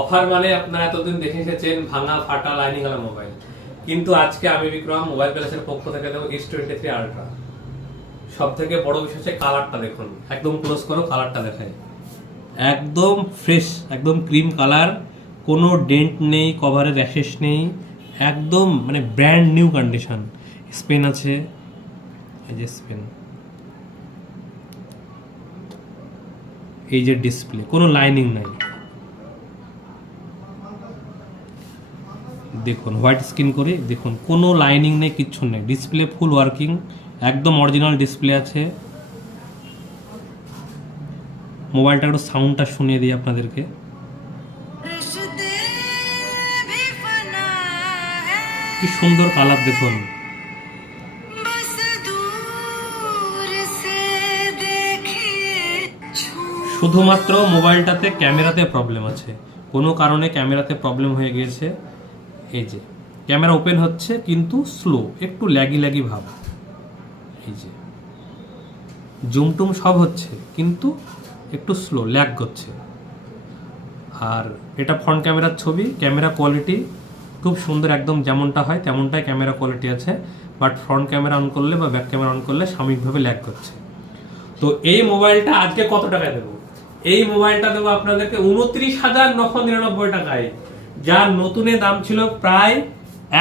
Offer মানে আপনারা এতদিন দেখে এসেছেন ভাঙা ফাটা লাইনিং ওয়ালা মোবাইল, কিন্তু আজকে আমি বিক্রম মোবাইল প্যালেসের পক্ষ থেকে দেবো S23 আলট্রা। সব থেকে বড় বিষয় হচ্ছে কালারটা দেখুন, একদম ক্লোজ করো, কালারটা দেখায় একদম ফ্রেশ, একদম ক্রিম কালার, কোনো ডেন্ট নেই, কভারে র্যাশেস নেই, একদম মানে ব্র্যান্ড নিউ কন্ডিশন। স্পেন আছে, এই যে স্পেন, এই যে ডিসপ্লে, কোনো লাইনিং নাই, দেখুন হোয়াইট স্ক্রিন করে দেখুন, কোনো লাইনিং নেই, কিচ্ছু নেই, ডিসপ্লে ফুল ওয়ার্কিং, একদম অরিজিনাল ডিসপ্লে আছে। মোবাইলটা একটু সাউন্ডটা শুনিয়ে দিই আপনাদেরকে। কি সুন্দর কালার দেখুন। শুধুমাত্র মোবাইলটাতে ক্যামেরাতে প্রবলেম আছে, কোনো কারণে ক্যামেরাতে প্রবলেম হয়ে গিয়েছে। এই যে ক্যামেরা ওপেন হচ্ছে কিন্তু স্লো, একটু ল্যাগি ল্যাগি ভাব। এই যে জুম টুম সব হচ্ছে কিন্তু একটু স্লো ল্যাগ করছে। আর এটা ফ্রন্ট ক্যামেরার ছবি, ক্যামেরা কোয়ালিটি খুব সুন্দর, একদম যেমনটা হয় তেমনটাই ক্যামেরা কোয়ালিটি আছে। বাট ফ্রন্ট ক্যামেরা অন করলে বা ব্যাক ক্যামেরা অন করলে সাময়িকভাবে ল্যাগ করছে। তো এই মোবাইলটা আজকে কত টাকায় দেবো? এই মোবাইলটা দেবো আপনাদেরকে 29,999 টাকায়, যার নতুনের দাম ছিল প্রায়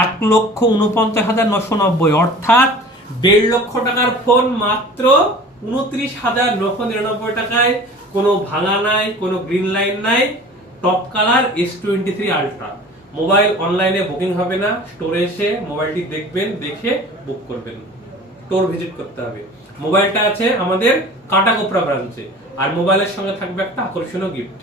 1,49,990, অর্থাৎ 1.5 লক্ষ টাকার ফোন মাত্র 29,999 টাকায়। কোনো ভাঙা নাই, কোনো গ্রিন লাইন নাই, top colour S23 ultra. Mobile অনলাইনে বুকিং হবে না, স্টোরে এসে মোবাইলটি দেখবেন, দেখে বুক করবেন, স্টোর ভিজিট করতে হবে। মোবাইলটা আছে আমাদের কাটাকোপড়া ব্রাঞ্চে, আর মোবাইলের সঙ্গে থাকবে একটা আকর্ষণীয় গিফট।